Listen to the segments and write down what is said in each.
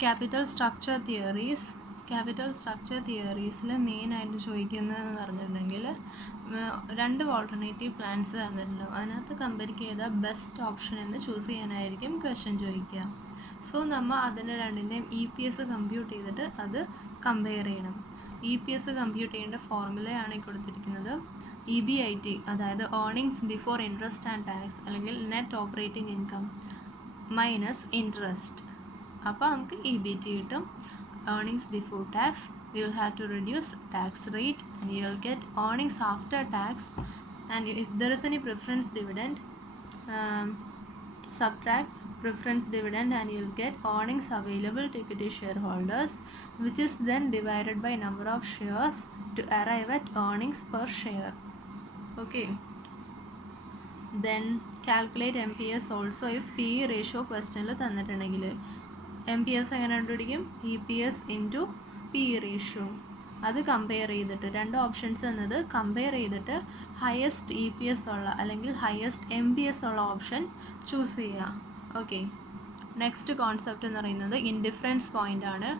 Capital structure തിയറീസിൽ മെയിനായിട്ട് ചോദിക്കുന്നതെന്ന് പറഞ്ഞിട്ടുണ്ടെങ്കിൽ രണ്ട് ഓൾട്ടർനേറ്റീവ് പ്ലാൻസ് തന്നിട്ടുണ്ടാവും. അതിനകത്ത് കമ്പയർ ചെയ്ത ബെസ്റ്റ് ഓപ്ഷൻ എന്ന് ചൂസ് ചെയ്യാനായിരിക്കും ക്വസ്റ്റ്യൻ ചോദിക്കുക. സോ നമ്മൾ അതിൻ്റെ രണ്ടിൻ്റെയും EPS കമ്പ്യൂട്ട് ചെയ്തിട്ട് അത് കമ്പയർ ചെയ്യണം. EPS കമ്പ്യൂട്ട് ചെയ്യേണ്ട ഫോർമുലയാണ് ഈ കൊടുത്തിരിക്കുന്നത്. EBIT, അതായത് earnings before interest and tax അല്ലെങ്കിൽ net operating income minus interest. അപ്പോൾ നമുക്ക് EBT കിട്ടും. Earnings before tax, you will have to reduce tax rate and you will get earnings after tax, and if there is any preference dividend, subtract preference dividend and you will get earnings available to equity shareholders, which is then divided by number of shares to arrive at earnings per share. Okay, then calculate MPS also if PE ratio questionൽ തന്നിട്ടുണ്ടെങ്കിൽ. MPS എങ്ങനെ കണ്ടുപിടിക്കും? EPS into PE ratio. അത് compare ചെയ്തിട്ട് രണ്ട് options എന്നത് compare ചെയ്തിട്ട് highest EPS ഉള്ള അല്ലെങ്കിൽ ഹയസ്റ്റ് MPS ഉള്ള ഓപ്ഷൻ ചൂസ് ചെയ്യുക. ഓക്കെ, നെക്സ്റ്റ് കോൺസെപ്റ്റ് എന്ന് പറയുന്നത് ഇൻഡിഫറൻസ് പോയിൻ്റ് ആണ്.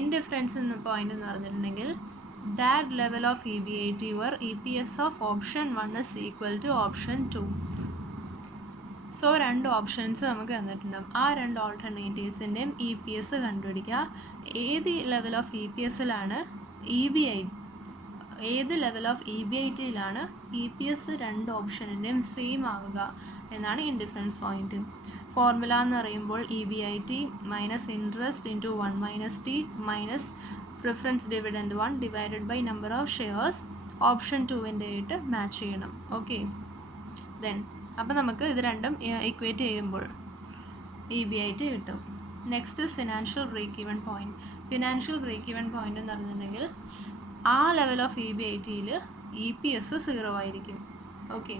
ഇൻഡിഫറൻസ് എന്ന പോയിൻ്റ് എന്ന് പറഞ്ഞിട്ടുണ്ടെങ്കിൽ that level of EBIT where EPS of option 1 is equal to option 2. So രണ്ട് ഓപ്ഷൻസ് നമുക്ക് തന്നിട്ടുണ്ടാകും. ആ രണ്ട് ഓൾട്ടർനേറ്റീവ്സിൻ്റെയും EPS കണ്ടുപിടിക്കുക. ഏത് ലെവൽ ഓഫ് EPSലാണ് ഏത് ലെവൽ ഓഫ് EBITയിലാണ് EPS രണ്ട് ഓപ്ഷനിൻ്റെയും സെയിം ആവുക എന്നാണ് ഇൻഡിഫറൻസ് പോയിൻറ്റ്. ഫോർമുല എന്ന് പറയുമ്പോൾ EBIT minus interest into 1 minus T minus preference dividend 1 divided by number of shares option 2വിൻ്റെ ആയിട്ട് മാച്ച് ചെയ്യണം. ഓക്കെ, ദെൻ അപ്പോൾ നമുക്ക് ഇത് രണ്ടും ഇക്വേറ്റ് ചെയ്യുമ്പോൾ EBIT കിട്ടും. Next financial break even point. Financial break even point എന്ന് പറഞ്ഞിട്ടുണ്ടെങ്കിൽ ആ ലെവൽ ഓഫ് EBITയിൽ EPS 0 ആയിരിക്കും. ഓക്കെ,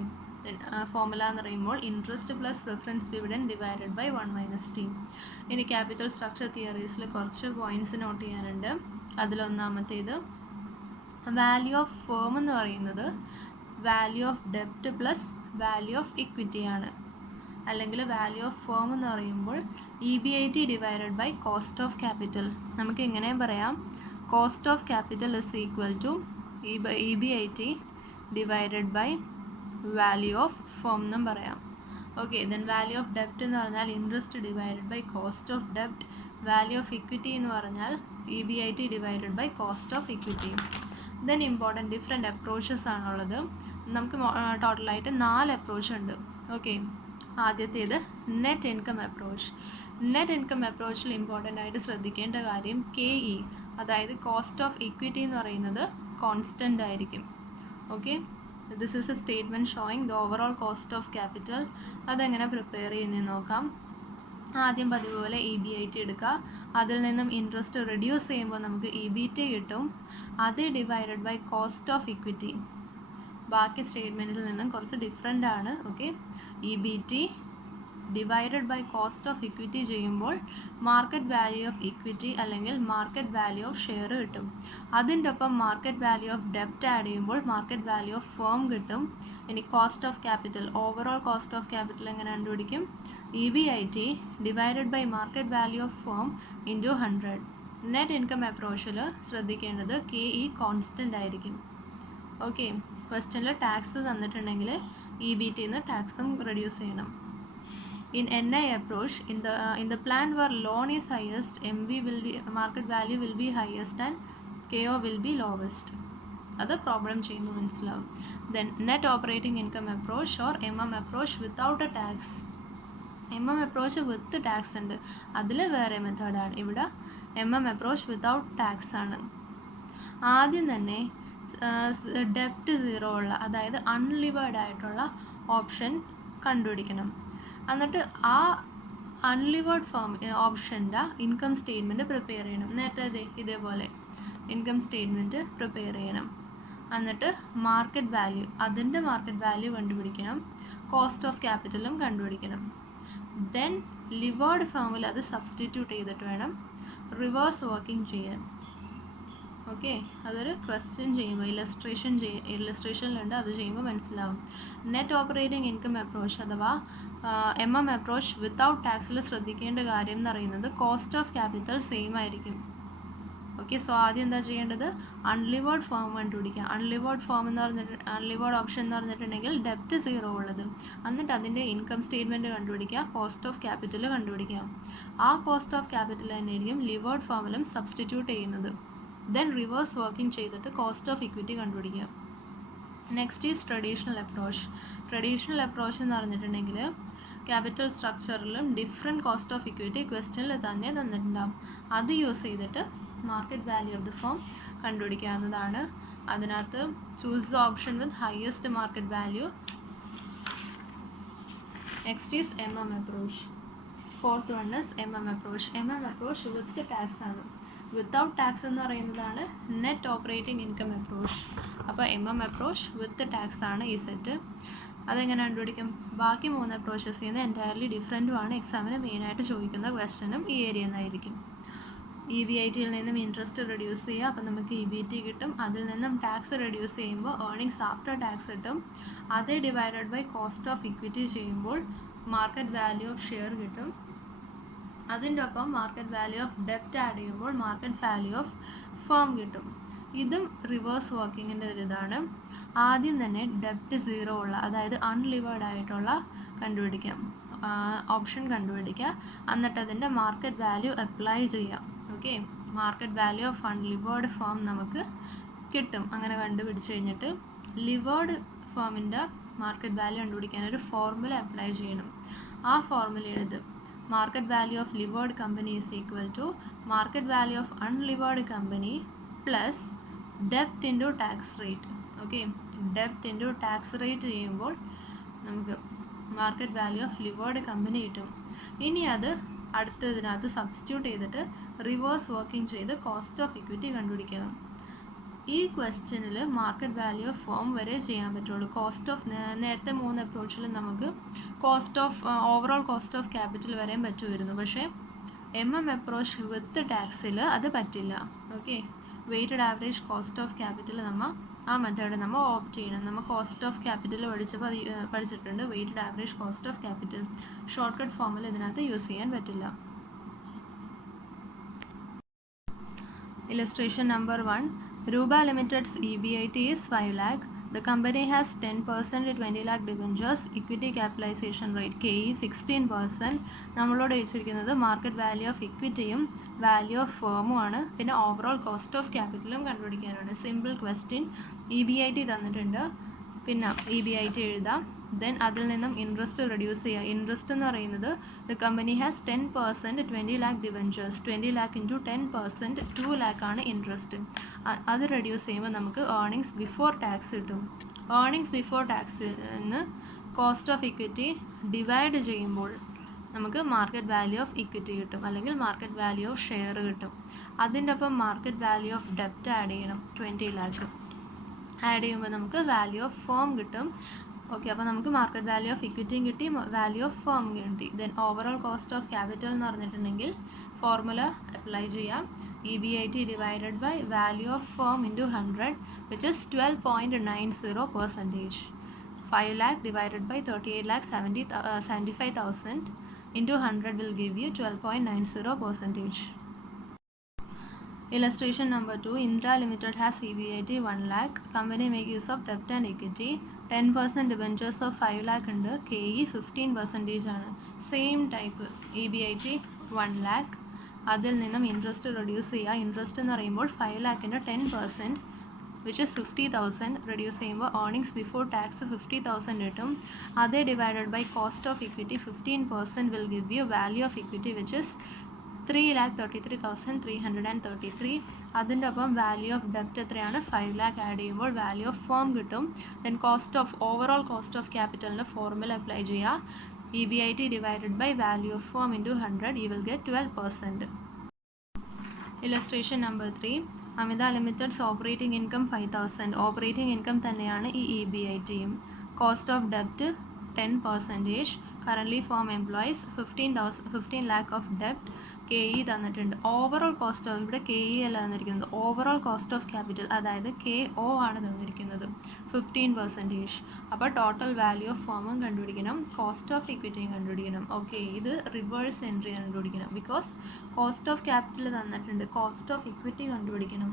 ഫോർമുല എന്ന് പറയുമ്പോൾ interest plus preference dividend divided by 1 minus T. ഇനി ക്യാപിറ്റൽ സ്ട്രക്ചർ തിയറീസിൽ കുറച്ച് പോയിൻറ്റ്സ് നോട്ട് ചെയ്യാനുണ്ട്. അതിലൊന്നാമത്തേത് വാല്യൂ ഓഫ് ഫേം എന്ന് പറയുന്നത് വാല്യൂ ഓഫ് ഡെപ്റ്റ് പ്ലസ് വാല്യൂ ഓഫ് ഇക്വിറ്റി ആണ്. അല്ലെങ്കിൽ വാല്യൂ ഓഫ് ഫേം എന്ന് പറയുമ്പോൾ EBIT divided by cost of capital. നമുക്ക് ഇങ്ങനെ പറയാം, cost of capital is equal to EBIT divided by value of firm എന്നും പറയാം. ഓക്കെ, ദെൻ വാല്യൂ ഓഫ് ഡെപ്റ്റ് എന്ന് പറഞ്ഞാൽ interest divided by cost of ഡെപ്റ്റ്. വാല്യൂ ഓഫ് ഇക്വിറ്റി എന്ന് പറഞ്ഞാൽ EBIT divided by cost of equity. Then important different approaches ആണുള്ളത്. നമുക്ക് ടോട്ടലായിട്ട് 4 അപ്രോച്ച് ഉണ്ട്. ഓക്കെ, ആദ്യത്തേത് net income approach. Net income അപ്രോച്ചിൽ ഇമ്പോർട്ടൻ്റ് ആയിട്ട് ശ്രദ്ധിക്കേണ്ട കാര്യം KE, അതായത് കോസ്റ്റ് ഓഫ് ഇക്വിറ്റി എന്ന് പറയുന്നത് കോൺസ്റ്റൻ്റ് ആയിരിക്കും. Okay, this is A statement showing the overall cost of capital. അതെങ്ങനെ പ്രിപ്പയർ ചെയ്യുന്നതെന്ന് നോക്കാം. ആദ്യം പതിവ് പോലെ EBIT എടുക്കുക. അതിൽ നിന്നും ഇൻട്രസ്റ്റ് റെഡ്യൂസ് ചെയ്യുമ്പോൾ നമുക്ക് EBT കിട്ടും. അത് divided by cost of equity. ബാക്കി സ്റ്റേറ്റ്മെൻറ്റിൽ നിന്നും കുറച്ച് ഡിഫറെൻ്റ് ആണ്. Okay, EBT divided by cost of equity ചെയ്യുമ്പോൾ മാർക്കറ്റ് വാല്യൂ ഓഫ് ഇക്വിറ്റി അല്ലെങ്കിൽ മാർക്കറ്റ് വാല്യൂ ഓഫ് ഷെയർ കിട്ടും. അതിൻ്റെ ഒപ്പം മാർക്കറ്റ് വാല്യൂ ഓഫ് ഡെപ്റ്റ് ആഡ് ചെയ്യുമ്പോൾ മാർക്കറ്റ് വാല്യൂ ഓഫ് ഫേം കിട്ടും. ഇനി cost of capital, overall cost of capital എങ്ങനെ കണ്ടുപിടിക്കും? EBIT divided by market value of firm into 100. Net income അപ്രോച്ചിൽ ശ്രദ്ധിക്കേണ്ടത് KE കോൺസ്റ്റൻ്റ് ആയിരിക്കും. ഓക്കെ, ക്വസ്റ്റ്യനിൽ ടാക്സ് തന്നിട്ടുണ്ടെങ്കിൽ EBTന്ന് ടാക്സും റെഡ്യൂസ് ചെയ്യണം. In NI approach, in the plan where loan is highest, market value will be highest and KO will be lowest. അത് problem ചെയ്യുമ്പോൾ മനസ്സിലാവും. Then net operating income approach or MM approach without A tax. MM approach with tax ഉണ്ട്, അതിൽ വേറെ മെത്തേഡാണ്. ഇവിടെ MM approach without tax ആണ്. ആദ്യം തന്നെ ഡെപ്റ്റ് 0 ഉള്ള, അതായത് അൺലിവേർഡ് ആയിട്ടുള്ള ഓപ്ഷൻ കണ്ടുപിടിക്കണം. എന്നിട്ട് ആ അൺലിവേർഡ് ഫേം ഓപ്ഷൻ്റെ ഇൻകം സ്റ്റേറ്റ്മെൻറ്റ് പ്രിപ്പയർ ചെയ്യണം. നേരത്തെ ഇതേപോലെ ഇൻകം സ്റ്റേറ്റ്മെൻറ്റ് പ്രിപ്പയർ ചെയ്യണം. എന്നിട്ട് മാർക്കറ്റ് വാല്യൂ, അതിൻ്റെ മാർക്കറ്റ് വാല്യൂ കണ്ടുപിടിക്കണം. കോസ്റ്റ് ഓഫ് ക്യാപിറ്റലും കണ്ടുപിടിക്കണം. ദെൻ ലിവേർഡ് ഫേമിൽ അത് സബ്സ്റ്റിറ്റ്യൂട്ട് ചെയ്തിട്ട് വേണം റിവേഴ്സ് വർക്കിംഗ് ചെയ്യാൻ. ഓക്കെ, അതൊരു ക്വസ്റ്റ്യൻ ചെയ്യുമ്പോൾ ഇല്ലസ്ട്രേഷനിലുണ്ട്, അത് ചെയ്യുമ്പോൾ മനസ്സിലാവും. നെറ്റ് ഓപ്പറേറ്റിംഗ് ഇൻകം അപ്രോച്ച് അഥവാ MM അപ്രോച്ച് വിത്തൗട്ട് ടാക്സിൽ ശ്രദ്ധിക്കേണ്ട കാര്യം എന്ന് പറയുന്നത് കോസ്റ്റ് ഓഫ് ക്യാപിറ്റൽ സെയിം ആയിരിക്കും. ഓക്കെ, സോ ആദ്യം എന്താ ചെയ്യേണ്ടത്, അൺലിവേർഡ് ഫോം കണ്ടുപിടിക്കുക. അൺലിവേർഡ് ഓപ്ഷൻ എന്ന് പറഞ്ഞിട്ടുണ്ടെങ്കിൽ ഡെപ്റ്റ് 0 ഉള്ളത്, എന്നിട്ട് അതിൻ്റെ ഇൻകം സ്റ്റേറ്റ്മെൻറ്റ് കണ്ടുപിടിക്കുക, കോസ്റ്റ് ഓഫ് ക്യാപിറ്റൽ കണ്ടുപിടിക്കുക. ആ കോസ്റ്റ് ഓഫ് ക്യാപിറ്റൽ തന്നെയായിരിക്കും ലിവേർഡ് ഫോമിലും സബ്സ്റ്റിറ്റ്യൂട്ട് ചെയ്യുന്നത്. ദെൻ റിവേഴ്സ് വർക്കിംഗ് ചെയ്തിട്ട് കോസ്റ്റ് ഓഫ് ഇക്വിറ്റി കണ്ടുപിടിക്കുക. Next is traditional approach. Traditional approach എന്ന് പറഞ്ഞിട്ടുണ്ടെങ്കിൽ ക്യാപിറ്റൽ സ്ട്രക്ചറിലും ഡിഫറെൻറ്റ് കോസ്റ്റ് ഓഫ് ഇക്വിറ്റി ക്വസ്റ്റ്യനിൽ തന്നെ തന്നിട്ടുണ്ടാകും. അത് യൂസ് ചെയ്തിട്ട് market value of the firm കണ്ടുപിടിക്കാവുന്നതാണ്. അതിനകത്ത് choose the option with highest market value. Next is MM approach. Fourth one is MM approach. MM approach with tax ആണ്. Without tax എന്ന് പറയുന്നതാണ് നെറ്റ് ഓപ്പറേറ്റിംഗ് ഇൻകം അപ്രോച്ച്. അപ്പോൾ MM approach with tax ആണ് ഈ set. അതെങ്ങനെ കണ്ടുപിടിക്കും? ബാക്കി 3 approaches ചെയ്യുന്നത് എൻറ്റയർലി ഡിഫറെൻറ്റുമാണ്. എക്സാമിന് മെയിനായിട്ട് ചോദിക്കുന്ന ക്വസ്റ്റ്യനും ഈ ഏരിയ നിന്നായിരിക്കും. EBITയിൽ നിന്നും ഇൻട്രസ്റ്റ് റെഡ്യൂസ് ചെയ്യുക, അപ്പോൾ നമുക്ക് EBT കിട്ടും. അതിൽ നിന്നും ടാക്സ് റെഡ്യൂസ് ചെയ്യുമ്പോൾ ഏർണിങ്സ് ആഫ്റ്റർ ടാക്സ് കിട്ടും. അതേ divided by cost of equity ചെയ്യുമ്പോൾ മാർക്കറ്റ് വാല്യൂ ഓഫ് ഷെയർ കിട്ടും. അതിൻ്റെ ഒപ്പം മാർക്കറ്റ് വാല്യൂ ഓഫ് ഡെപ്റ്റ് ആഡ് ചെയ്യുമ്പോൾ മാർക്കറ്റ് വാല്യൂ ഓഫ് ഫേം കിട്ടും. ഇതും റിവേഴ്സ് വർക്കിങ്ങിൻ്റെ ഒരു ഇതാണ്. ആദ്യം തന്നെ ഡെപ്റ്റ് 0 ഉള്ള, അതായത് അൺലിവേർഡ് ആയിട്ടുള്ള കണ്ടുപിടിക്കാം, ഓപ്ഷൻ കണ്ടുപിടിക്കുക, എന്നിട്ട് അതിൻ്റെ മാർക്കറ്റ് വാല്യൂ അപ്ലൈ ചെയ്യാം. Okay, market value of unlevered firm നമുക്ക് കിട്ടും. അങ്ങനെ കണ്ടുപിടിച്ച് കഴിഞ്ഞിട്ട് ലിവേർഡ് ഫേമിൻ്റെ മാർക്കറ്റ് വാല്യൂ കണ്ടുപിടിക്കാൻ ഒരു ഫോർമുല അപ്ലൈ ചെയ്യണം. ആ ഫോർമുല എഴുത്. Market value of levered company is equal to market value of unlevered company plus ഡെപ്റ്റ് ഇൻറ്റു ടാക്സ് റേറ്റ്. ഓക്കെ, ഡെപ്റ്റ് ഇൻറ്റു ടാക്സ് റേറ്റ് ചെയ്യുമ്പോൾ നമുക്ക് market value of levered company കിട്ടും. ഇനി അത് അടുത്തതിനകത്ത് സബ്സ്റ്റിറ്റ്യൂട്ട് ചെയ്തിട്ട് റിവേഴ്സ് വർക്കിംഗ് ചെയ്ത് കോസ്റ്റ് ഓഫ് ഇക്വിറ്റി കണ്ടുപിടിക്കണം. ഈ ക്വസ്റ്റ്യനിൽ മാർക്കറ്റ് വാല്യൂ ഓഫ് ഫേം വരെ ചെയ്യാൻ പറ്റുള്ളൂ. കോസ്റ്റ് ഓഫ് നേരത്തെ 3 അപ്രോച്ചിൽ നമുക്ക് ഓവറോൾ കോസ്റ്റ് ഓഫ് ക്യാപിറ്റൽ വരെയും പറ്റുമായിരുന്നു. പക്ഷേ MM അപ്രോച്ച് വിത്ത് ടാക്സിൽ അത് പറ്റില്ല. Okay, weighted average cost of capital ആ മെത്തേഡ് നമ്മൾ ഓപ്റ്റ് ചെയ്യണം. നമ്മൾ കോസ്റ്റ് ഓഫ് ക്യാപിറ്റൽ പഠിച്ചിട്ടുണ്ട്. Weighted average cost of capital short cut ഫോമിൽ ഇതിനകത്ത് യൂസ് ചെയ്യാൻ പറ്റില്ല. Illustration number 1. Ruba Limited's EBIT is 5 lakh. The company has 10% 20 lakh debentures. Equity capitalization rate KE 16%. നമ്മളോട് ചോദിച്ചിരിക്കുന്നത് മാർക്കറ്റ് വാല്യൂ ഓഫ് ഇക്വിറ്റിയും വാല്യൂ ഓഫ് ഫേമും ആണ്. പിന്നെ ഓവറോൾ കോസ്റ്റ് ഓഫ് ക്യാപിറ്റലും കണ്ടുപിടിക്കാനാണ്. Simple question. EBIT തന്നിട്ടുണ്ട്, പിന്നെ EBIT എഴുതാം. ദെൻ അതിൽ നിന്നും ഇൻട്രസ്റ്റ് റെഡ്യൂസ് ചെയ്യുക. ഇൻട്രസ്റ്റ് എന്ന് പറയുന്നത് the company has 10% 20 lakh debentures. 20 lakh into 10% 2 lakh ആണ് ഇൻട്രസ്റ്റ്. അത് റെഡ്യൂസ് ചെയ്യുമ്പോൾ നമുക്ക് ഏർണിങ്സ് ബിഫോർ ടാക്സ് കിട്ടും. ഏർണിങ്സ് ബിഫോർ ടാക്സിന് കോസ്റ്റ് ഓഫ് ഇക്വിറ്റി ഡിവൈഡ് ചെയ്യുമ്പോൾ നമുക്ക് മാർക്കറ്റ് വാല്യൂ ഓഫ് ഇക്വിറ്റി കിട്ടും, അല്ലെങ്കിൽ മാർക്കറ്റ് വാല്യൂ ഓഫ് ഷെയർ കിട്ടും. അതിൻ്റെ ഒപ്പം മാർക്കറ്റ് വാല്യൂ ഓഫ് ഡെപ്റ്റ് ആഡ് ചെയ്യണം. 20 lakh ആഡ് ചെയ്യുമ്പോൾ നമുക്ക് വാല്യൂ ഓഫ് ഫേം കിട്ടും. ഓക്കെ, അപ്പോൾ നമുക്ക് മാർക്കറ്റ് വാല്യൂ ഓഫ് ഇക്വിറ്റിയും കിട്ടി, വാല്യൂ ഓഫ് ഫേം കിട്ടി. Then overall cost of capital എന്ന് പറഞ്ഞിട്ടുണ്ടെങ്കിൽ ഫോർമുല അപ്ലൈ ചെയ്യാം. EBIT divided by value of firm into 100 which is 12.90%. 5 lakh divided by 38,75,000 into 100 will give you 12.90%. Illustration number 2. Indra Limited has EBIT 1 lakh. Company make use of debt and equity. 10% debentures of 5 lakh under KE 15% ആണ്. Same type EBIT 1 lakh. അതിൽ നിന്നും interest reduce ചെയ്യുക. Interest എന്ന് പറയുമ്പോൾ 5 lakhൻ്റെ 10% which is 50,000 reduce ചെയ്യുമ്പോൾ earnings before tax 50,000 കിട്ടും. അതേ divided by cost of equity 15% will give you value of equity which is 3,33,333. അതിൻ്റെ ഒപ്പം വാല്യൂ ഓഫ് ഡെപ്റ്റ് എത്രയാണ്? 5 lakh ആഡ് ചെയ്യുമ്പോൾ വാല്യൂ ഓഫ് ഫേം കിട്ടും. ദെൻ ഓവറോൾ കോസ്റ്റ് ഓഫ് ക്യാപിറ്റലിൻ്റെ ഫോർമുല അപ്ലൈ ചെയ്യുക. EBIT divided by value of firm into 100 you will get 12%. Illustration number 3. Amita Limited's operating income 5,000. Operating income തന്നെയാണ് ഈ EBITയും. കോസ്റ്റ് ഓഫ് ഡെപ്റ്റ് 10%. Currently firm employs 15 lakh of debt. KE തന്നിട്ടുണ്ട്. Overall cost of, ഇവിടെ KE അല്ല തന്നിരിക്കുന്നത്, overall cost of capital, അതായത് KO ആണ് തന്നിരിക്കുന്നത് 15%. അപ്പോൾ ടോട്ടൽ വാല്യൂ ഓഫ് ഫേമും കണ്ടുപിടിക്കണം, കോസ്റ്റ് ഓഫ് ഇക്വിറ്റിയും കണ്ടുപിടിക്കണം. ഓക്കെ, ഇത് റിവേഴ്സ് എൻട്രി കണ്ടുപിടിക്കണം. ബിക്കോസ് കോസ്റ്റ് ഓഫ് ക്യാപിറ്റൽ തന്നിട്ടുണ്ട്, കോസ്റ്റ് ഓഫ് ഇക്വിറ്റി കണ്ടുപിടിക്കണം.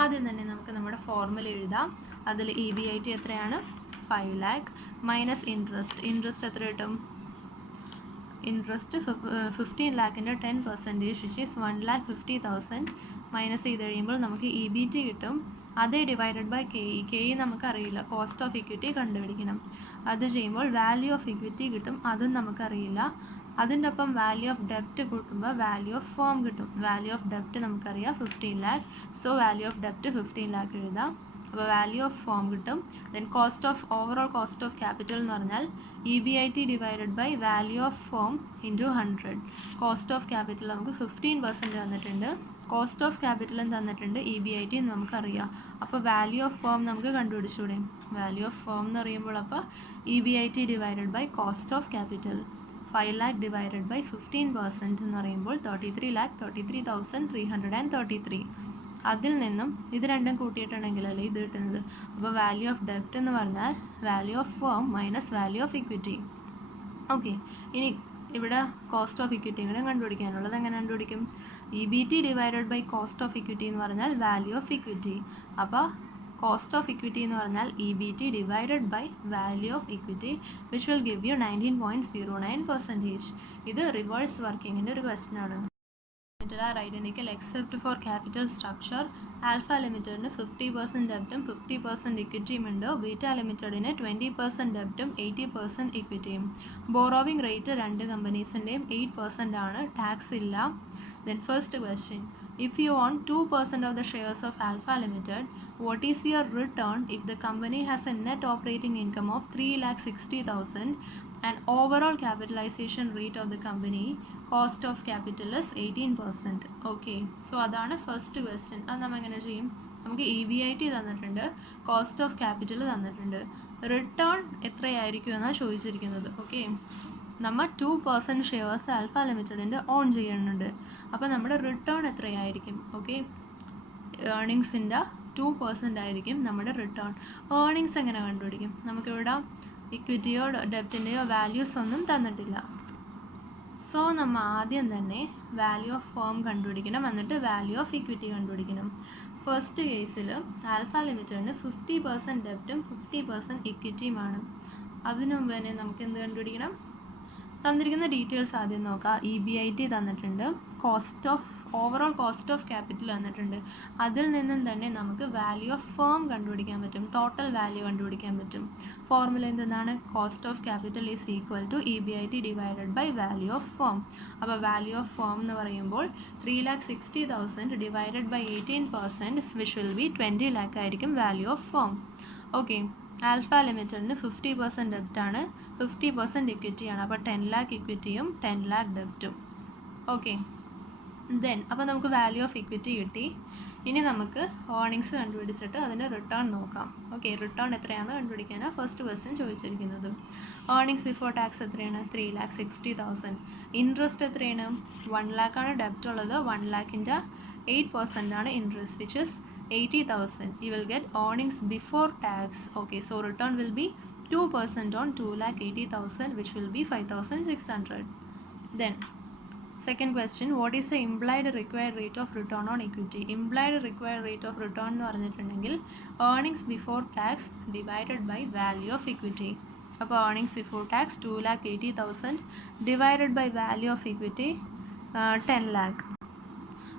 ആദ്യം തന്നെ നമുക്ക് നമ്മുടെ ഫോർമുല എഴുതാം. അതിൽ EBIT എത്രയാണ്? 5 lakh മൈനസ് ഇൻട്രസ്റ്റ് എത്ര കിട്ടും? ഇൻട്രസ്റ്റ് 15 lakhൻ്റെ 10%, വിച്ച് ഈസ് 1,50,000 മൈനസ് ചെയ്ത് കഴിയുമ്പോൾ നമുക്ക് EBT കിട്ടും. അത് ഡിവൈഡഡ് ബൈ KE നമുക്കറിയില്ല, കോസ്റ്റ് ഓഫ് ഇക്വിറ്റി കണ്ടുപിടിക്കണം. അത് ചെയ്യുമ്പോൾ വാല്യൂ ഓഫ് ഇക്വിറ്റി കിട്ടും, അതും നമുക്കറിയില്ല. അതിൻ്റെ ഒപ്പം വാല്യൂ ഓഫ് ഡെപ്റ്റ് കൂട്ടുമ്പോൾ വാല്യൂ ഓഫ് ഫേം കിട്ടും. വാല്യൂ ഓഫ് ഡെപ്റ്റ് നമുക്കറിയാം 15 lakh, സോ വാല്യൂ ഓഫ് ഡെപ്റ്റ് 15 lakh എഴുതാം. അപ്പോൾ വാല്യൂ ഓഫ് ഫേം കിട്ടും. Then cost of overall cost of capital എന്ന് പറഞ്ഞാൽ EBIT divided by value of firm into 100. Cost of capital നമുക്ക് 15% തന്നിട്ടുണ്ട്, കോസ്റ്റ് ഓഫ് ക്യാപിറ്റലും തന്നിട്ടുണ്ട്, EBIT നമുക്കറിയാം. അപ്പോൾ വാല്യൂ ഓഫ് ഫേം നമുക്ക് കണ്ടുപിടിച്ചൂടെ? വാല്യൂ ഓഫ് ഫേം എന്ന് പറയുമ്പോൾ അപ്പോൾ EBIT divided by cost of capital 5 lakh divided by 15% എന്ന് പറയുമ്പോൾ 33,33,333. അതിൽ നിന്നും ഇത് രണ്ടും കൂട്ടിയിട്ടുണ്ടെങ്കിലല്ലേ ഇത് കിട്ടുന്നത്. അപ്പോൾ വാല്യൂ ഓഫ് ഡെപ്റ്റ് എന്ന് പറഞ്ഞാൽ value of firm minus value of equity. Okay, ഇനി ഇവിടെ കോസ്റ്റ് ഓഫ് ഇക്വിറ്റി കൂടെ കണ്ടുപിടിക്കാനുള്ളത് എങ്ങനെ കണ്ടുപിടിക്കും? EBT divided by cost of equity എന്ന് പറഞ്ഞാൽ വാല്യൂ ഓഫ് ഇക്വിറ്റി. അപ്പോൾ കോസ്റ്റ് ഓഫ് ഇക്വിറ്റി എന്ന് പറഞ്ഞാൽ EBT divided by value of equity, which will give you 19.09%. ഇത് റിവേഴ്സ് വർക്കിങ്ങിൻ്റെ ഒരു ക്വസ്റ്റ്യൻ ആണ്. are identical except for capital structure. Alpha Limited 50% ഡെപ്റ്റും 50% ഇക്വിറ്റിയും ഉണ്ട്. Beta ലിമിറ്റഡിന് 20% ഡെപ്റ്റും 80% ഇക്വിറ്റിയും. ബോറോവിംഗ് റേറ്റ് രണ്ട് കമ്പനീസിൻ്റെയും 8% ആണ്, ടാക്സ് ഇല്ല. Then first question, if you own 2% of the shares of Alpha Limited, what is your return if the company has a net operating income of 3,60,000 and overall capitalization rate of the company cost of capital is 18%? Okay, so അതാണ് first question. അത് നമ്മൾ എങ്ങനെ ചെയ്യും? നമുക്ക് EBIT തന്നിട്ടുണ്ട്, cost of capital തന്നിട്ടുണ്ട്, return എത്രയായിരിക്കും എന്നാണ് ചോദിച്ചിരിക്കുന്നത്. ഓക്കെ, നമ്മൾ 2% ഷെയർസ് ആൽഫ ലിമിറ്റഡിൻ്റെ ഓൺ ചെയ്യുന്നുണ്ട്. അപ്പോൾ നമ്മുടെ റിട്ടേൺ എത്രയായിരിക്കും? ഓക്കെ, ഏർണിങ്സിൻ്റെ 2% ആയിരിക്കും നമ്മുടെ റിട്ടേൺ. ഏർണിങ്സ് എങ്ങനെ കണ്ടുപിടിക്കും? നമുക്കിവിടെ ഇക്വിറ്റിയോ ഡെപ്റ്റിൻ്റെയോ വാല്യൂസ് ഒന്നും തന്നിട്ടില്ല. സോ നമ്മൾ ആദ്യം തന്നെ വാല്യൂ ഓഫ് ഫേം കണ്ടുപിടിക്കണം, എന്നിട്ട് വാല്യൂ ഓഫ് ഇക്വിറ്റി കണ്ടുപിടിക്കണം. ഫസ്റ്റ് കേസിൽ ആൽഫ ലിമിറ്റഡിന് 50% ഡെപ്റ്റും 50% ഇക്വിറ്റിയുമാണ്. അതിനു മുമ്പ് തന്നെ നമുക്ക് എന്ത് കണ്ടുപിടിക്കണം? തന്നിരിക്കുന്ന ഡീറ്റെയിൽസ് ആദ്യം നോക്കാം. EBIT തന്നിട്ടുണ്ട്, ഓവറോൾ കോസ്റ്റ് ഓഫ് ക്യാപിറ്റൽ തന്നിട്ടുണ്ട്. അതിൽ നിന്നും തന്നെ നമുക്ക് വാല്യൂ ഓഫ് ഫേം കണ്ടുപിടിക്കാൻ പറ്റും, ടോട്ടൽ വാല്യൂ കണ്ടുപിടിക്കാൻ പറ്റും. ഫോർമുല എന്താണ്? Cost of capital is equal to EBIT divided by value of firm. അപ്പോൾ വാല്യൂ ഓഫ് ഫേം എന്ന് പറയുമ്പോൾ 3,60,000 divided by 18%, which will be 20 lakh ആയിരിക്കും value of firm. Okay, alpha ലിമിറ്റഡിന് 50% ഡെപ്റ്റാണ്, 50% ഇക്വിറ്റിയാണ്. അപ്പോൾ 10 lakh ഇക്വിറ്റിയും 10 lakh ഡെപ്റ്റും. ഓക്കെ, ദെൻ അപ്പോൾ നമുക്ക് വാല്യൂ ഓഫ് ഇക്വിറ്റി കിട്ടി. ഇനി നമുക്ക് ഏർണിങ്സ് കണ്ടുപിടിച്ചിട്ട് അതിൻ്റെ റിട്ടേൺ നോക്കാം. ഓക്കെ, റിട്ടേൺ എത്രയാണെന്ന് കണ്ടുപിടിക്കാനാണ് ഫസ്റ്റ് ക്വസ്റ്റ്യൻ ചോദിച്ചിരിക്കുന്നത്. ഏർണിങ്സ് ബിഫോർ ടാക്സ് എത്രയാണ്? 3,60,000. ഇൻട്രസ്റ്റ് എത്രയാണ്? 1 lakh ആണ് ഡെപ്റ്റ് ഉള്ളത്, 1 lakhൻ്റെ 8% ആണ് interest, which is 80,000. You will get earnings before tax. Okay, so return will be 2% on 2,80,000, which will be 5,600. Then second question, what is the implied required rate of return on equity? Implied required rate of return എന്ന് പറഞ്ഞിട്ടുണ്ടെങ്കിൽ earnings before tax divided by value of equity. അപ്പോൾ earnings before tax 2,80,000 divided by value of equity 10 lakh,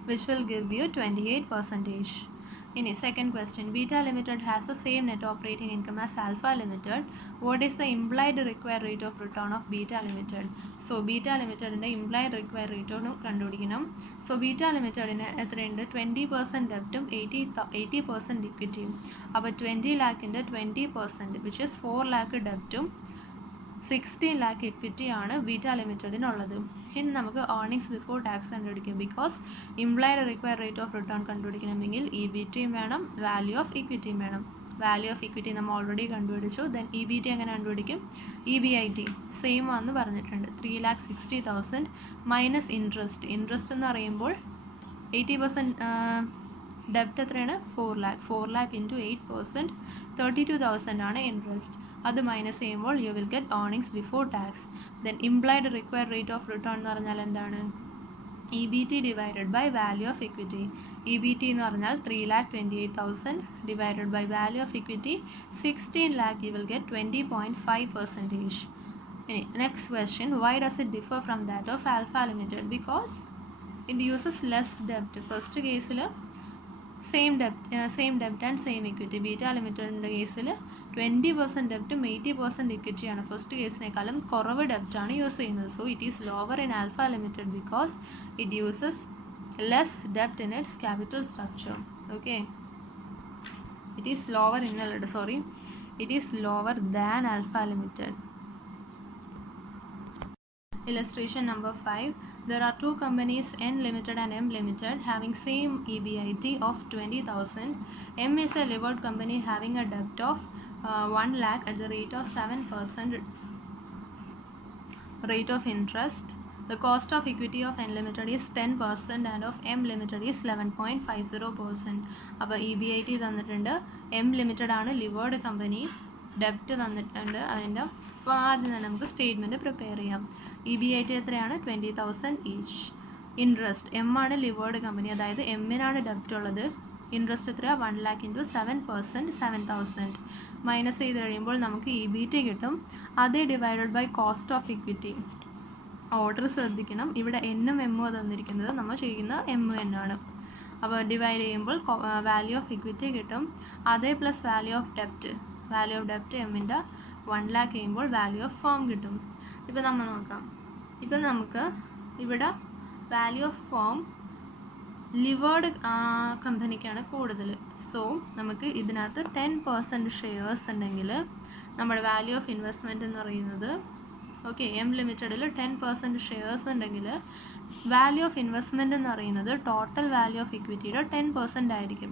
which will give you 28%. In a second question, Beta Limited has the same net operating income as Alpha Limited. What is the implied required rate of return of Beta Limited? So Beta Limited in the implied required rate of കണ്ടുപിടിക്കണം. So Beta Limited in എത്രയുണ്ട്? 20% ഡെപ്റ്റും 80% ഇക്വിറ്റിയും. അപ്പോൾ 20 lakhൻ്റെ 20%, which is 4 lakh ഡെപ്റ്റും 16 lakh equity ആണ് Beta ലിമിറ്റഡിനുള്ളത്. ഇനി നമുക്ക് ഏർണിങ്സ് ബിഫോർ ടാക്സ് കണ്ടുപിടിക്കും. Because implied required rate of return കണ്ടുപിടിക്കണമെങ്കിൽ EBITയും വേണം, വാല്യൂ ഓഫ് ഇക്വിറ്റിയും വേണം. വാല്യൂ ഓഫ് ഇക്വിറ്റി നമ്മൾ ഓൾറെഡി കണ്ടുപിടിച്ചു. ദെൻ ഇ ബി ടി എങ്ങനെ കണ്ടുപിടിക്കും? E B I T same ആണെന്ന് പറഞ്ഞിട്ടുണ്ട്. 3,60,000 മൈനസ് ഇൻട്രസ്റ്റ്. ഇൻട്രസ്റ്റ് എന്ന് പറയുമ്പോൾ 80% ഡെപ്റ്റ് എത്രയാണ്? 4 lakh. 4 lakh ഇൻറ്റു 8% 32,000 ആണ് ഇൻട്രസ്റ്റ്. അത് മൈനസ് ചെയ്യുമ്പോൾ you will get earnings before tax. Then implied required rate of return എന്ന് പറഞ്ഞാൽ എന്താണ്? E B T divided by value of equity. E B T എന്ന് പറഞ്ഞാൽ 3,28,000 divided by value of equity 16 lakh. You will get 20.5%. ഇനി next question, why does it differ from that of Alpha Limited? Because it uses less ഡെപ്റ്റ്. First കേസിൽ same ഡെപ്റ്റ് and same equity. Beta ലിമിറ്റഡിൻ്റെ കേസിൽ 20% ഡെപ്റ്റും 80% ഇക്വിറ്റിയാണ്. First കേസിനേക്കാളും കുറവ് ഡെപ്റ്റാണ് യൂസ് ചെയ്യുന്നത്. So it is lower in Alpha Limited because it uses less ഡെപ്റ്റ് in its capital structure. Okay, it is lower it is lower than Alpha Limited. Illustration number 5. There are two companies, N Limited and M Limited, having same EBIT of 20,000. M is a levered company having a debt of 1 lakh at the rate of 7% rate of interest. The cost of equity of N Limited is 10% and of M Limited is 11.50%. അപ്പോൾ EBIT തന്നിട്ടുണ്ട്. M Limited ആണ് levered company. ഡെപ്റ്റ് തന്നിട്ടുണ്ട്. അതിൻ്റെ ആദ്യം തന്നെ നമുക്ക് statement prepare ചെയ്യാം. E B I T എത്രയാണ്? 20,000 ഈച്ച്. ഇൻട്രസ്റ്റ്, എം ആണ് ലിവേർഡ് കമ്പനി, അതായത് എമ്മിനാണ് ഡെപ്റ്റ് ഉള്ളത്. ഇൻട്രസ്റ്റ് എത്രയാണ്? 1 lakh ഇൻറ്റു 7% 7,000. മൈനസ് ചെയ്ത് കഴിയുമ്പോൾ നമുക്ക് ഇ ബി ടി കിട്ടും. അതേ divided by cost of equity. Order ശ്രദ്ധിക്കണം, ഇവിടെ എന്നും എമ്മും തന്നിരിക്കുന്നത്, നമ്മൾ ചെയ്യുന്ന എം എൻ ആണ്. അപ്പോൾ ഡിവൈഡ് ചെയ്യുമ്പോൾ വാല്യൂ ഓഫ് ഇക്വിറ്റി കിട്ടും. അതേ പ്ലസ് വാല്യൂ ഓഫ് ഡെപ്റ്റ് എമ്മിൻ്റെ 1 lakh ചെയ്യുമ്പോൾ വാല്യൂ ഓഫ് ഫേം കിട്ടും. ഇപ്പോൾ നമ്മൾ നോക്കാം. ഇപ്പോൾ നമുക്ക് ഇവിടെ വാല്യൂ ഓഫ് ഫേം ലിവേർഡ് കമ്പനിക്കാണ് കൂടുതൽ. സോ നമുക്ക് ഇതിനകത്ത് 10% ഷെയർസ് ഉണ്ടെങ്കിൽ നമ്മുടെ വാല്യൂ ഓഫ് ഇൻവെസ്റ്റ്മെൻറ്റ് എന്ന് പറയുന്നത്, ഓക്കെ, എം ലിമിറ്റഡിൽ 10% ഷെയർസ് ഉണ്ടെങ്കിൽ വാല്യൂ ഓഫ് ഇൻവെസ്റ്റ്മെൻറ്റ് എന്ന് പറയുന്നത് ടോട്ടൽ വാല്യൂ ഓഫ് ഇക്വിറ്റിയുടെ 10% ആയിരിക്കും.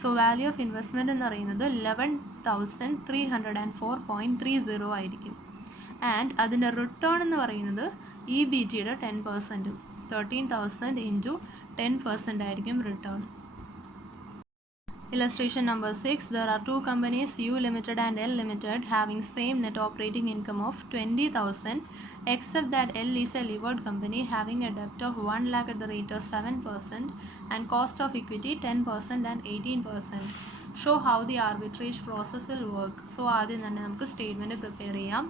സോ വാല്യൂ ഓഫ് ഇൻവെസ്റ്റ്മെൻറ്റ് എന്ന് പറയുന്നത് 11,304.30 ആയിരിക്കും. ആൻഡ് അതിൻ്റെ റിട്ടേൺ എന്ന് പറയുന്നത് ഇ ബി ടിയുടെ 10%, 13,000 ഇൻറ്റു 10% ആയിരിക്കും return. Illustration number 6. There are two companies, U Limited and L Limited, having same net operating income of 20,000, except that L is a levered company having a debt of 1 lakh at the rate of 7% and cost of equity 10% and 18%. Show how the arbitrage process will work. So ആദ്യം തന്നെ നമുക്ക് statement prepare ചെയ്യാം.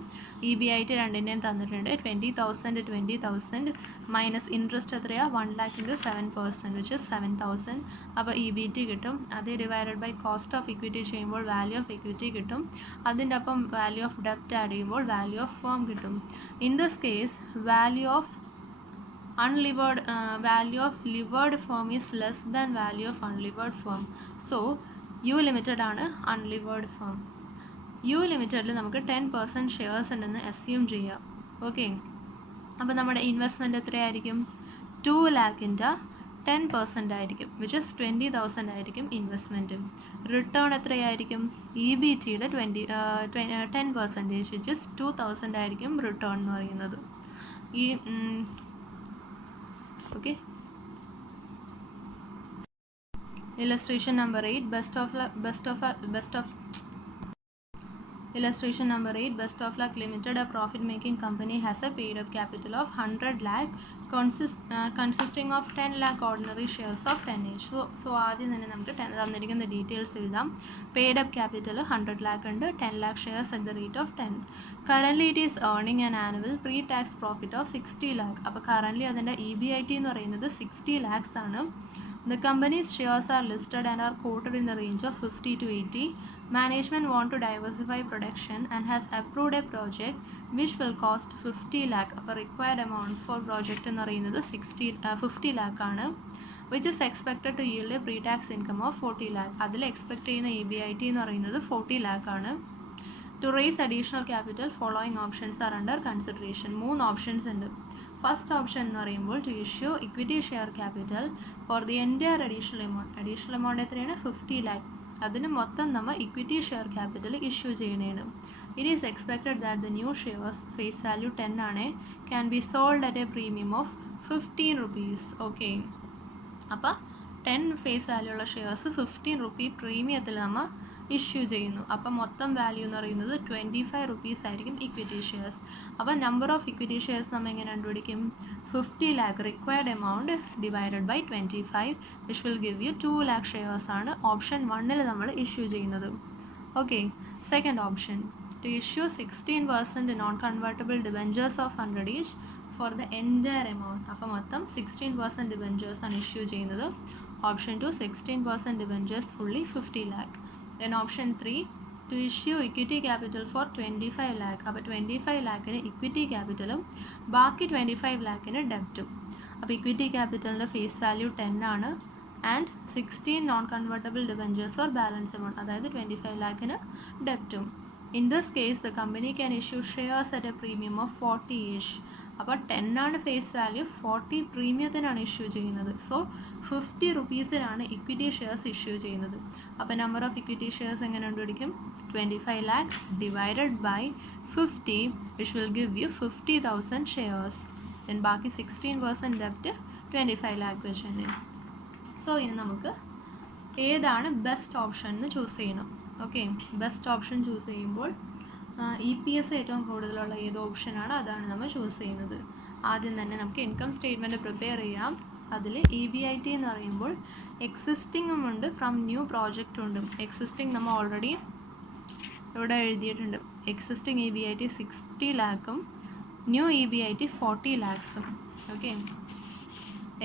E B I T രണ്ടിൻ്റെയും തന്നിട്ടുണ്ട്. 20,000 minus interest എത്രയാണ്? 1 lakh into 7% which is 7,000. അപ്പോൾ E B T കിട്ടും. അതേ divided by cost of equity ചെയ്യുമ്പോൾ വാല്യൂ ഓഫ് ഇക്വിറ്റി കിട്ടും. അതിൻ്റെ ഒപ്പം വാല്യൂ ഓഫ് ഡെപ്റ്റ് ആഡ് ചെയ്യുമ്പോൾ വാല്യൂ ഓഫ് ഫേം കിട്ടും. In this case value of levered firm is less than value of unlevered firm. So U Limited ആണ് unlevered firm. U ലിമിറ്റഡിൽ നമുക്ക് 10% ഷെയർസ് ഉണ്ടെന്ന് അസ്യൂം ചെയ്യാം. ഓക്കെ, അപ്പോൾ നമ്മുടെ ഇൻവെസ്റ്റ്മെൻറ്റ് എത്രയായിരിക്കും? 2 lakhൻ്റെ 10% ആയിരിക്കും, വിച്ച് ഇസ് 20,000 ആയിരിക്കും ഇൻവെസ്റ്റ്മെൻറ്റ്. റിട്ടേൺ എത്രയായിരിക്കും? ഇ ബി ടിയുടെ 10%, വിച്ച് ഇസ് 2,000 ആയിരിക്കും റിട്ടേൺ എന്ന് പറയുന്നത്. ഈ okay, Illustration number 8. Illustration number 8. Best of Luck Limited, a profit-making company, has a paid-up capital of 100 lakh, consisting of 10 lakh ordinary shares of 10 each. So ആദ്യം തന്നെ നമുക്ക് തന്നിരിക്കുന്ന details എഴുതാം. paid-up capital 100 lakh ഉണ്ട്, 10 lakh shares at the rate of 10. Currently it is earning an annual pre-tax profit of 60 lakh. അപ്പോൾ currently അതിൻ്റെ EBIT എന്ന് പറയുന്നത് 60 lakhs ആണ്. The company's shares are listed and are quoted in the range of 50 to 80. Management want to diversify production and has approved a project which will cost 50 lakh. അപ്പോൾ required amount for project എന്ന് പറയുന്നത് 50 lakh ആണ്, which is expected to yield a pre-tax income of 40 lakh. അതിൽ expect ചെയ്യുന്ന EBIT എന്ന് പറയുന്നത് 40 lakh ആണ്. To raise additional capital, following options are under consideration. 3 options ഉണ്ട്. ഫസ്റ്റ് ഓപ്ഷൻ എന്ന് പറയുമ്പോൾ to issue equity share capital for the entire additional amount. Additional amount എത്രയാണ്? 50 lakh. അതിന് മൊത്തം നമ്മൾ ഇക്വിറ്റി ഷെയർ ക്യാപിറ്റൽ ഇഷ്യൂ ചെയ്യണേണ്. It is expected that the new shares face value 10 ആണ് can be sold at a premium of 15 rupees. Okay, അപ്പോൾ 10 face value ഉള്ള shares 15 rupee പ്രീമിയത്തിൽ നമ്മൾ ഇഷ്യൂ ചെയ്യുന്നു. അപ്പം മൊത്തം വാല്യൂ എന്ന് പറയുന്നത് 25 rupees ആയിരിക്കും ഇക്വിറ്റി ഷെയർസ്. അപ്പോൾ നമ്പർ ഓഫ് ഇക്വിറ്റി ഷെയർസ് നമ്മൾ എങ്ങനെ കണ്ടുപിടിക്കും? 50 lakh required amount divided by 25 which will give you 2 lakh shares ആണ് ഓപ്ഷൻ 1 നമ്മൾ ഇഷ്യൂ ചെയ്യുന്നത്. Okay, second option to issue 16% non convertible debentures of 100 each for the entire amount. അപ്പോൾ മൊത്തം 16% debentures ആണ് issue ചെയ്യുന്നത്. Option 2 16% debentures fully 50 lakh. Then option 3 to issue equity capital for 25 lakh. അപ്പോൾ 25 lakhന് equity ക്യാപിറ്റലും ബാക്കി 25 lakhന് ഡെപ്റ്റും. അപ്പോൾ ഇക്വിറ്റി ക്യാപിറ്റലിൻ്റെ ഫേസ് വാല്യൂ 10 ആണ് and 16 non convertible debentures for balance amount, അതായത് 25 lakhന് ഡെപ്റ്റും. In this case the company can issue shares at a premium of 40 each. അപ്പോൾ 10 ആണ് ഫേസ് വാല്യൂ, 40 പ്രീമിയത്തിനാണ് ഇഷ്യൂ ചെയ്യുന്നത്. സോ 50 rupeesനാണ് ഇക്വിറ്റി ഷെയർസ് ഇഷ്യൂ ചെയ്യുന്നത്. അപ്പോൾ നമ്പർ ഓഫ് ഇക്വിറ്റി ഷെയർസ് എങ്ങനെ കണ്ടുപിടിക്കും? 25 lakh divided by 50 which will give you 50,000 shares. Then ബാക്കി 16% ഡെപ്റ്റ് 25 lakh വെച്ച് തന്നെ. സോ ഇനി നമുക്ക് ഏതാണ് ബെസ്റ്റ് ഓപ്ഷൻ എന്ന് ചൂസ് ചെയ്യണം. ഓക്കെ, ബെസ്റ്റ് ഓപ്ഷൻ ചൂസ് ചെയ്യുമ്പോൾ EPS ഏറ്റവും കൂടുതലുള്ള ഏത് ഓപ്ഷനാണ് അതാണ് നമ്മൾ ചൂസ് ചെയ്യുന്നത്. ആദ്യം തന്നെ നമുക്ക് ഇൻകം സ്റ്റേറ്റ്മെൻറ്റ് പ്രിപ്പയർ ചെയ്യാം. അതിൽ EBIT എന്ന് പറയുമ്പോൾ എക്സിസ്റ്റിങ്ങും ഉണ്ട്, ഫ്രം ന്യൂ പ്രോജക്റ്റും ഉണ്ട്. എക്സിസ്റ്റിംഗ് നമ്മൾ ഓൾറെഡി ഇവിടെ എഴുതിയിട്ടുണ്ട്. എക്സിസ്റ്റിംഗ് EBIT 60 lakhും new EBIT 40 lakhs. Okay,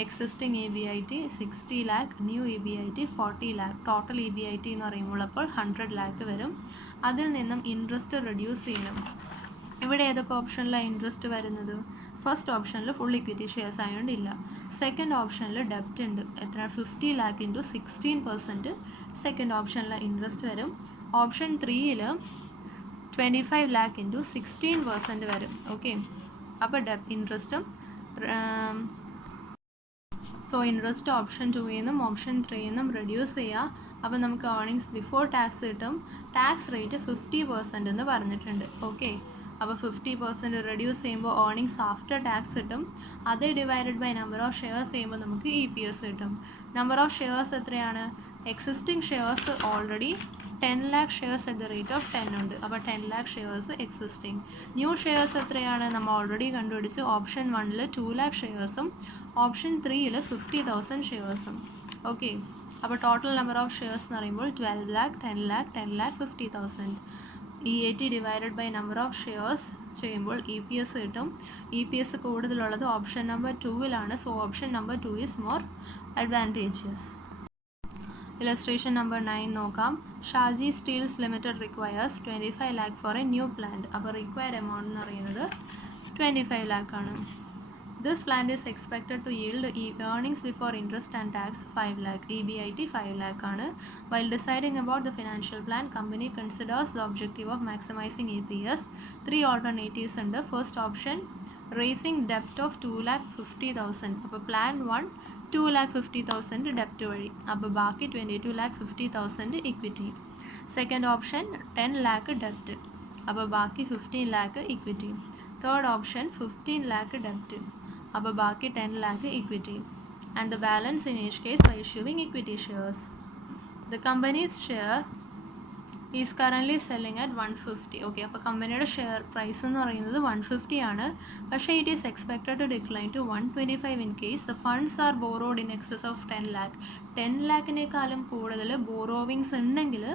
existing EBIT 60 lakh, new EBIT 40 lakh. Total EBIT എന്ന് പറയുമ്പോൾ അപ്പോൾ 100 lakh വരും. അതിൽ നിന്നും ഇൻട്രസ്റ്റ് റെഡ്യൂസ് ചെയ്യണം. ഇവിടെ ഏതൊക്കെ ഓപ്ഷനിലാണ് ഇൻട്രസ്റ്റ് വരുന്നത്? ഫസ്റ്റ് ഓപ്ഷനിൽ ഫുൾ ഇക്വിറ്റി ഷെയർസ് ആയതുകൊണ്ട് ഇല്ല. സെക്കൻഡ് ഓപ്ഷനിൽ ഡെപ്റ്റ് ഉണ്ട്. എത്ര? 50 lakh ഇൻറ്റു 16% സെക്കൻഡ് ഓപ്ഷനിൽ ഇൻട്രസ്റ്റ് വരും. ഓപ്ഷൻ 3ൽ 25 lakh ഇൻറ്റു 16% വരും. ഓക്കെ, അപ്പോൾ ഇൻട്രസ്റ്റും സോ ഇൻട്രസ്റ്റ് ഓപ്ഷൻ 2ൽ നിന്നും ഓപ്ഷൻ 3ൽ നിന്നും റെഡ്യൂസ് ചെയ്യുക. അപ്പോൾ നമുക്ക് ഏർണിങ്സ് ബിഫോർ ടാക്സ് കിട്ടും. ടാക്സ് റേറ്റ് 50% എന്ന് പറഞ്ഞിട്ടുണ്ട്. ഓക്കെ, അപ്പോൾ 50% റെഡ്യൂസ് ചെയ്യുമ്പോൾ ഏർണിങ്സ് ആഫ്റ്റർ ടാക്സ് കിട്ടും. അത് divided by number of shares ചെയ്യുമ്പോൾ നമുക്ക് EPS കിട്ടും. നമ്പർ ഓഫ് ഷെയർസ് എത്രയാണ്? Existing shares already 10 lakh shares at the rate of 10 ഉണ്ട്. അപ്പോൾ 10 lakh shares existing. New shares എത്രയാണ്? നമ്മൾ ഓൾറെഡി കണ്ടുപിടിച്ചു. ഓപ്ഷൻ 1ൽ 2 lakh ഷെയർസും ഓപ്ഷൻ 3ൽ 50,000 ഷെയർസും. ഓക്കെ, അപ്പോൾ ടോട്ടൽ നമ്പർ ഓഫ് ഷെയർസ് എന്ന് പറയുമ്പോൾ 12 lakh, 10 lakh, 10 lakh, 50,000. EAT divided by number of shares ചെയ്യുമ്പോൾ EPS കിട്ടും. EPS കൂടുതലുള്ളത് ഓപ്ഷൻ നമ്പർ 2ലാണ്. So option number 2 is more advantageous. Illustration number 9 നോക്കാം. Shaji Steels Limited requires 25 lakh for a new plant. അപ്പോൾ required amount എന്ന് പറയുന്നത് 25 lakh ആണ്. This plant is expected to yield earnings before interest and tax 5 lakh. EBIT 5 lakh ആണ്. While deciding about the financial plan, company considers the objective of maximizing EPS. 3 alternatives ഉണ്ട്. First option, raising debt of 2,50,000. അപ്പോൾ plan 1 2,50,000 ഡെപ്റ്റ് വഴി. അപ്പോൾ ബാക്കി 22,50,000 equity. Second option 10 lakh ഡെപ്റ്റ്. അപ്പോൾ ബാക്കി 15 lakh equity. Third option 15 lakh ഡെപ്റ്റ്. അപ്പോൾ ബാക്കി 10 lakh equity. And the balance in each case by issuing equity shares. The company's share is currently selling at 150. Okay, അപ്പോൾ കമ്പനിയുടെ ഷെയർ പ്രൈസ് എന്ന് പറയുന്നത് 150 ആണ്. പക്ഷേ it is expected to decline to 125 in case the funds are borrowed in excess of 10 lakh. 10 lakhനേക്കാളും കൂടുതൽ borrowings ഉണ്ടെങ്കിൽ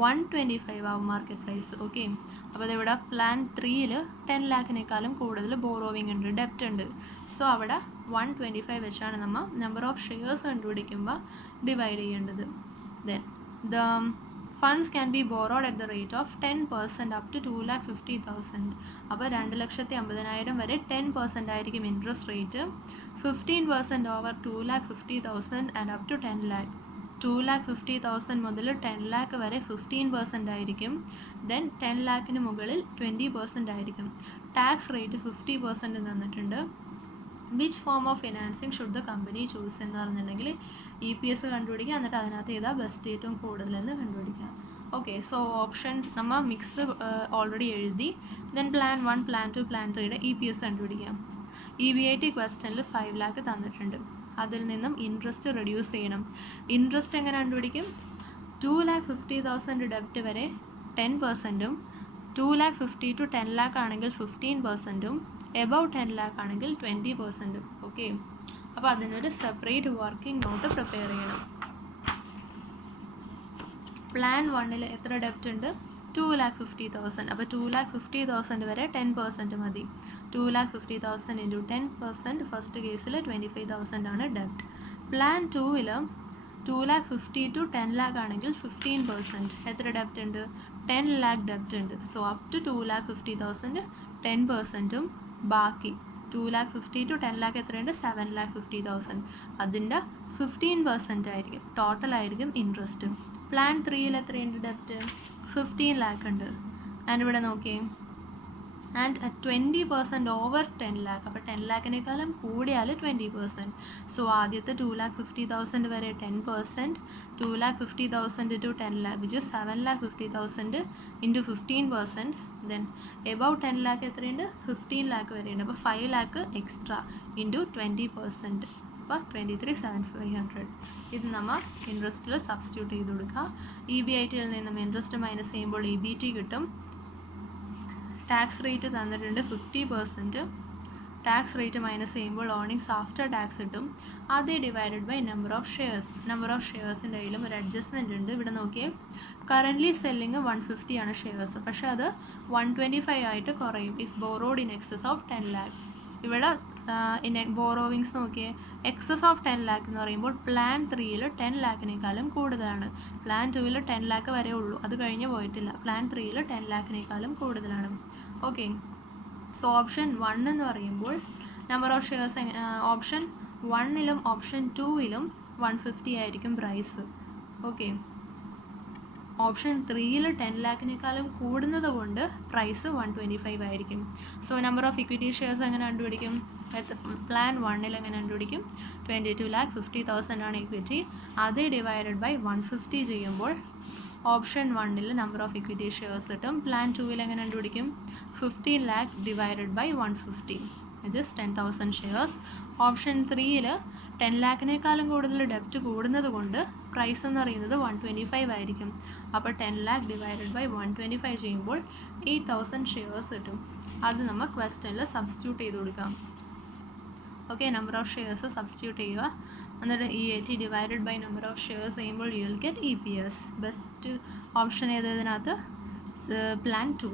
125 ആവും മാർക്കറ്റ് പ്രൈസ്. ഓക്കെ, അപ്പോൾ അതിവിടെ പ്ലാൻ 3ൽ 10 lakhനേക്കാളും കൂടുതൽ ബോറോവിങ് ഉണ്ട്, ഡെപ്റ്റ് ഉണ്ട്. സോ അവിടെ 125 വെച്ചാണ് നമ്മൾ നമ്പർ ഓഫ് ഷെയർസ് കണ്ടുപിടിക്കുമ്പോൾ ഡിവൈഡ് ചെയ്യേണ്ടത്. Then the funds can be borrowed at the rate of 10% up to 2,50,000. അപ്പോൾ 2,50,000 വരെ 10% ആയിരിക്കും interest rate. 15% over 2,50,000 and up to 10 lakh. 2,50,000 മുതൽ 10 lakh വരെ 15% ആയിരിക്കും. ദെൻ 10 lakhന് മുകളിൽ 20% ആയിരിക്കും. ടാക്സ് റേറ്റ് 50% തന്നിട്ടുണ്ട്. Which form of financing should the company choose എന്ന് പറഞ്ഞിട്ടുണ്ടെങ്കിൽ EPS കണ്ടുപിടിക്കുക, എന്നിട്ട് അതിനകത്ത് ഏതാ ബെസ്റ്റ് ഏറ്റവും കൂടുതലെന്ന് കണ്ടുപിടിക്കുക. ഓക്കെ, സോ ഓപ്ഷൻ നമ്മൾ മിക്സ് ഓൾറെഡി എഴുതി. ദെൻ പ്ലാൻ 1, പ്ലാൻ 2, പ്ലാൻ 3യുടെ EPS കണ്ടുപിടിക്കാം. EBIT ക്വസ്റ്റനിൽ 5 lakh തന്നിട്ടുണ്ട്. അതിൽ നിന്നും ഇൻട്രസ്റ്റ് റെഡ്യൂസ് ചെയ്യണം. ഇൻട്രസ്റ്റ് എങ്ങനെ കണ്ടുപിടിക്കും? 2,50,000 ഡെപ്റ്റ് വരെ 10%, 2,50,000 to 10 lakh ആണെങ്കിൽ 15%, എബവ് 10 lakh ആണെങ്കിൽ 20%. ഓക്കെ, അപ്പോൾ അതിനൊരു സെപ്പറേറ്റ് വർക്കിംഗ് നോട്ട് പ്രിപ്പയർ ചെയ്യണം. പ്ലാൻ 1ൽ എത്ര ഡെപ്റ്റ് ഉണ്ട്? 2,50,000. അപ്പോൾ 2,50,000 വരെ 10% മതി. 2,50,000 ഇൻറ്റു 10%, ഫസ്റ്റ് കേസിൽ 25,000 ആണ് ഡെപ്റ്റ്. പ്ലാൻ 2ൽ 2,50,000 to 10 lakh ആണെങ്കിൽ 15%. എത്ര ഡെപ്റ്റ് ഉണ്ട്? 10 lakh ഡെപ്റ്റ് ഉണ്ട്. സോ അപ് ടു 2,50,000 10%, ബാക്കി 2,50,000 to 10 lakh എത്രയുണ്ട്? 7,50,000. അതിൻ്റെ 15% ആയിരിക്കും, ടോട്ടലായിരിക്കും ഇൻട്രസ്റ്റ്. പ്ലാൻ 3ൽ എത്രയുണ്ട് ഡെപ്റ്റ്? 15 lakh ഉണ്ട്. ആൻഡ് ഇവിടെ നോക്കിയേ, ആൻഡ് 20% ഓവർ 10 lakh. അപ്പോൾ 10 lakhനേക്കാളും കൂടിയാൽ 20%. സോ ആദ്യത്തെ 2,50,000 വരെ 10%, 2,50,000 to 10 lakh which 7,50,000 into 15%. Then above 10 lakh എത്രയുണ്ട്? 15 lakh വരെയുണ്ട്. അപ്പോൾ 5 lakh എക്സ്ട്രാ ഇൻറ്റു 20%. അപ്പോൾ 23,750. ഇത് നമ്മൾ ഇൻട്രസ്റ്റിൽ സബ്സ്റ്റിറ്റ്യൂട്ട് ചെയ്ത് കൊടുക്കുക. EBITയിൽ നിന്നും ഇൻട്രസ്റ്റ് മൈനസ് ചെയ്യുമ്പോൾ EBT കിട്ടും. ടാക്സ് റേറ്റ് തന്നിട്ടുണ്ട് 50%. ടാക്സ് റേറ്റ് മൈനസ് ചെയ്യുമ്പോൾ ഏർണിങ്സ് ആഫ്റ്റർ ടാക്സ് കിട്ടും. അത് divided by number of shares. Number of ഷെയർസിൻ്റെ കയ്യിലും ഒരു അഡ്ജസ്റ്റ്മെൻറ്റ് ഉണ്ട്. ഇവിടെ നോക്കിയേ, കറൻ്റ്ലി സെല്ലിങ് 150 ആണ് ഷെയർസ്, പക്ഷേ അത് 125 ആയിട്ട് കുറയും if borrowed in excess of 10 lakh. ഇവിടെ ബോറോവിങ്സ് നോക്കിയേ, എക്സസ് ഓഫ് 10 lakh എന്ന് പറയുമ്പോൾ പ്ലാൻ 3ൽ 10 lakhനേക്കാളും കൂടുതലാണ്. പ്ലാൻ 2ൽ 10 lakh വരെ ഉള്ളൂ, അത് കഴിഞ്ഞ് പോയിട്ടില്ല. പ്ലാൻ 3ൽ 10 lakhനേക്കാളും കൂടുതലാണ്. ഓക്കെ, സോ ഓപ്ഷൻ 1 എന്ന് പറയുമ്പോൾ നമ്പർ ഓഫ് ഷെയർസ് ഓപ്ഷൻ 1ലും ഓപ്ഷൻ 2ലും 150 ആയിരിക്കും പ്രൈസ്. ഓക്കെ, ഓപ്ഷൻ 3ൽ 10 lakhനേക്കാളും കൂടുന്നത് കൊണ്ട് പ്രൈസ് 125 ആയിരിക്കും. So number of equity shares എങ്ങനെ കണ്ടുപിടിക്കും? പ്ലാൻ 1ൽ എങ്ങനെ കണ്ടുപിടിക്കും? 22,50,000 ആണ് ഇക്വിറ്റി. അത് ഡിവൈഡഡ് ബൈ 150 ചെയ്യുമ്പോൾ ഓപ്ഷൻ 1ൽ നമ്പർ ഓഫ് ഇക്വിറ്റി ഷെയർസ് കിട്ടും. പ്ലാൻ 2ൽ എങ്ങനെ കണ്ടുപിടിക്കും? 15 lakh divided by 150 it is 10,000 shares. Option 3ൽ 10 lakhനേക്കാളും കൂടുതൽ ഡെപ്റ്റ് കൂടുന്നത് കൊണ്ട് പ്രൈസ് എന്ന് പറയുന്നത് 125 ആയിരിക്കും. അപ്പോൾ 10 lakh ഡിവൈഡഡ് ബൈ 125 ചെയ്യുമ്പോൾ 8,000 ഷെയർസ് കിട്ടും. അത് നമ്മൾ ക്വസ്റ്റനിൽ സബ്സ്റ്റിറ്റ്യൂട്ട് ചെയ്ത് കൊടുക്കാം. Okay, number of shares substitute ചെയ്യുക, എന്നിട്ട് EAT divided by number of shares ചെയ്യുമ്പോൾ you will get EPS. Best option ഏത് ഇതിനകത്ത്? പ്ലാൻ 2.